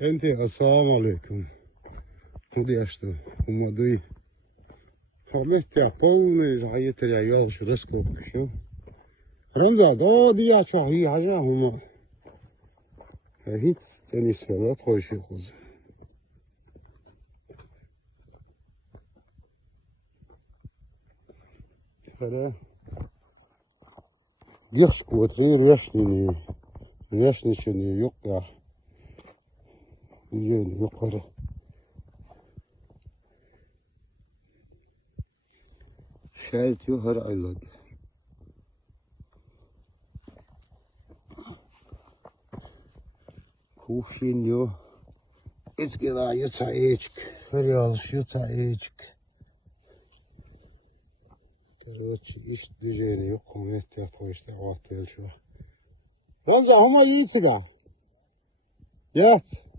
Kenti, assalamu alaikum. Конечно, молодой. Хаместя повний, згаєте, я його сюди скопив. Рамза, да, дія чаги, ажа, хума. Гіт, це не свела, троші хуз. Hele. Bir skutri resmini yok ya. Güzel yukarı. Şahit yok her ayladı. Kuşin yok. Eskiden yutsa eçik. Her yanlış yutsa eçik. Hiç düzeni yok. Komeste poişte vakti ölçü var. Ramza ama iyisin ha. Yat.